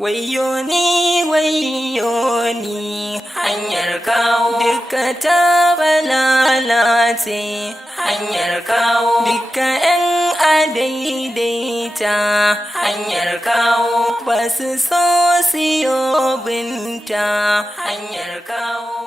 Wayo ni hanyar kawo duka ta balalace hanyar kawo duka 'yan adaidaita hanyar kawo ba su so siyo binta hanyar kawo.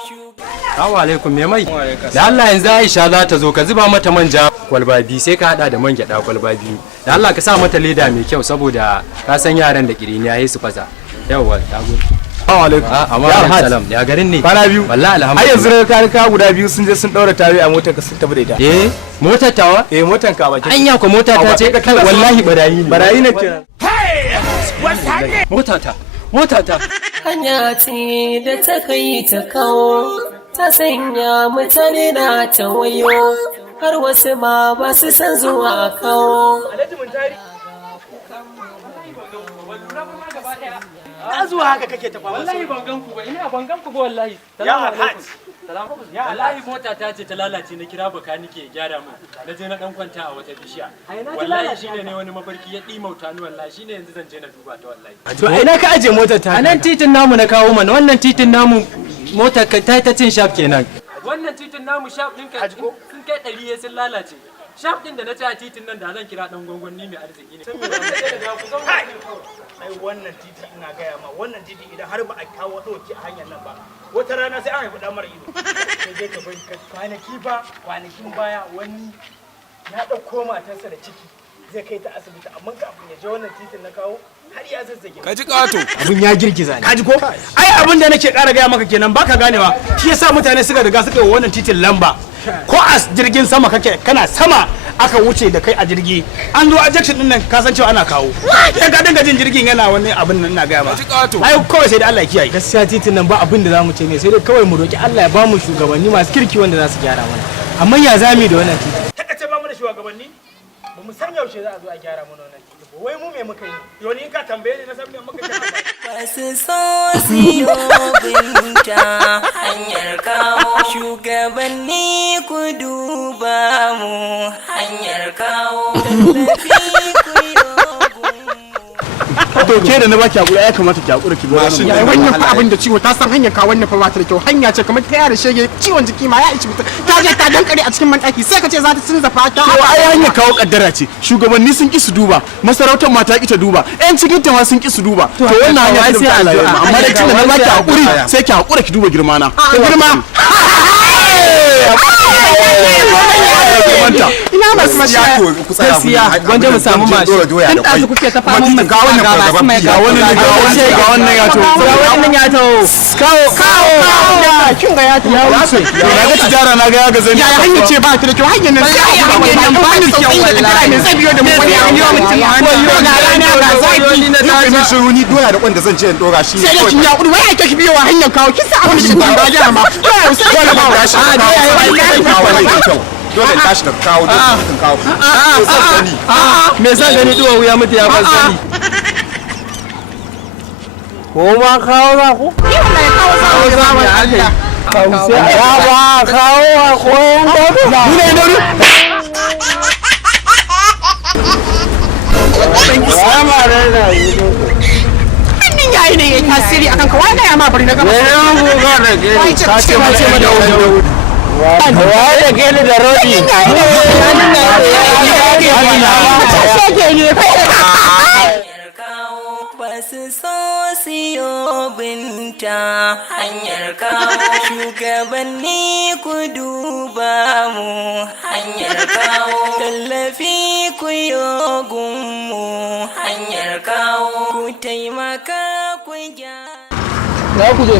Assalamu alaikum me mai? Da Allah yanzu Aisha za ta zo ka zuba mata manja kwalba biyu sai ka hada da man gyada kwalba biyu. Da Allah ka sa mata leda mai kyau saboda ka san yaran da kiriniya yayi su fasa. Yawwa ta gode. Assalamu alaikum. Amma salam ya garin ne. Kwana biyu. Wallahi alhamdulillah. Ai yanzu ka guda biyu sun je sun daura tawi a motar ka sun tafi da ita. Motar tawa? Motar ka bakin. Anya ko mota ta ce wallahi barayi ne. Barayi ne kenan. Mota ta. Hanya ce da ta kai ta kawo ta sanya mutane na ta wayo har wasu ma ba su san zuwa kawo. Na zuwa haka kake tafa Wallahi ban gan ku ba, ina ban gan ku ba wallahi. Ya alhaji. Wallahi mota ta ce ta lalace na kira bakanike ya gyara mu. Na je na dan kwanta a wata bishiya. Wallahi shine ne wani mafarki ya dimauta ni wallahi shine yanzu zan je na duba ta wallahi. To ina ka aje motar ta? A nan titin namu na kawo mana wannan titin namu motar ta cin shaf kenan. Wannan titin namu shaf ɗin ka sun kai 100 sun lalace. Shaf ɗin da na ci a titin nan da zan kira dan gwangwani mai arziki ne. Ai wannan titi ina gaya ma wannan titi idan har ba a kawo ɗauki a hanyar nan ba wata rana sai an haifi ɗan mara ido. Sai dai ka bari kwanakin baya wani ya ɗauko matarsa da ciki zai kai ta asibiti amma kafin ya je wannan titin na kawo har ya zazzage. Ka ji ƙato. Abin ya girgiza ne. Kaji ko? Ai abin da nake ƙara gaya maka kenan baka ganewa shi yasa mutane suka riga suka yi wannan titin lamba. Ko a jirgin sama kake kana sama aka wuce da kai a jirgi an zo a junction din nan ka san cewa ana kawo sai ka dinga jin jirgin yana wani abin nan ina gaya ma ai kawai sai da Allah ya kiyaye gaskiya titin nan ba abin da zamu ce ne sai dai kawai mu roki Allah ya ba mu shugabanni masu kirki wanda za su gyara mana amma ya zami da wannan titi taka ce ba mu da shugabanni ba mu san yaushe za a zo a gyara mana wannan titi ba wai mu me muka yi yau ni ka tambaye ni na san me muka yi ba su so siyo binta hanyar kawo shugabanni ku duba mu hanyar kawo tallafi ku to ke da na baki hakuri ya kamata ki hakura ki gora ya wannan fa abin da ciwo ta san hanyar ka wannan fa ba ta da kyau hanya ce kamar ta yara shege ciwon jiki ma ya ishi mutum ta je ta dankare a cikin mandaki sai ka ce za ta cinza fata to ai hanyar kawo kaddara ce shugabanni sun ki su duba masarautar mata ki ta duba yan cikin ta ma sun ki su duba to wannan hanya sai Allah ya amma da kin da na baki hakuri sai ki hakura ki duba girma na girma ina masu mashiya gaskiya wanda mu samu mashi tun ɗazu kuke ta famun mai kawo ga masu mai ga wannan ya to kawo kin ga ya wuce na ga tijara na ga ya gazani ya hanyar ce ba ta da kyau hanyar nan sai a hanyar nan ba ni kyau wallahi ne zai biyo da mu wani hanyar mutum wayo na rana ga zaki ni shiru ni doya da kwanda zan ce in dora shi sai da kin ya kudu wai ake ki biyo hanyar kawo kin sa abin shi ba ga ma sai ka ba shi dole tashi da kawo dole kawo Me sa gani duwa wuya mutu ya ban sani. ko ma kawo za ku ni wallahi kawo za mu ake ya ba kawo a koyan dodo ni ne dodo hannun yayi ne ya tasiri akan ka wanda ya ma bari na gaba ka ce ma da da gani da rodi ba su so siyo binta hanyar kawo shugabanni ku duba mu hanyar kawo tallafi ku yogun mu hanyar kawo ku taimaka ku gyara. Na ku je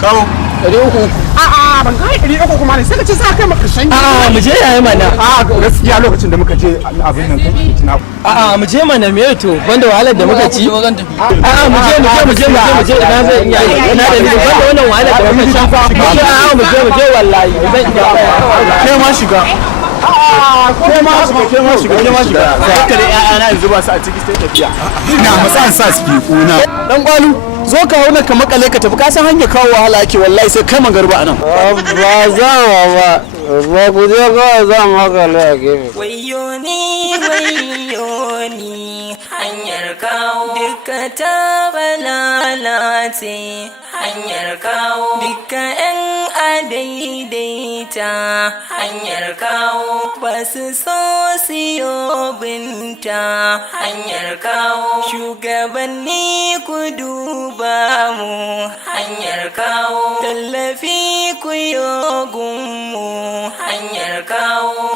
kawo 300 a'a ban kai 300 kuma ne sai ka ce za ka maka shan A'a mu je yayi mana. a gaskiya lokacin da muka je abin nan kan tina A'a mu je mana me to banda wahalar da muka ci. A'a mu je ina zan iya ina da ni banda wannan wahalar da muka ci. A'a mu je wallahi zan iya. kai ma shiga kai ma shiga da ƴaƴana yanzu ba su a ciki sai tafiya ina matsan sa su kuna dan kwalu zo ka hauna ka makale ka tafi ka san hanya kawo wahala ake wallahi sai kai magarba anan ba za ba ku je kawai za mu makale a gefe Wayo ni hanyar hanyar kawo duka ta balalace hanyar kawo duka 'yan adaidaita hanyar kawo basu so siyo binta hanyar kawo shugabanni ku duba mu hanyar kawo tallafi ku yo gunmu hanyar kawo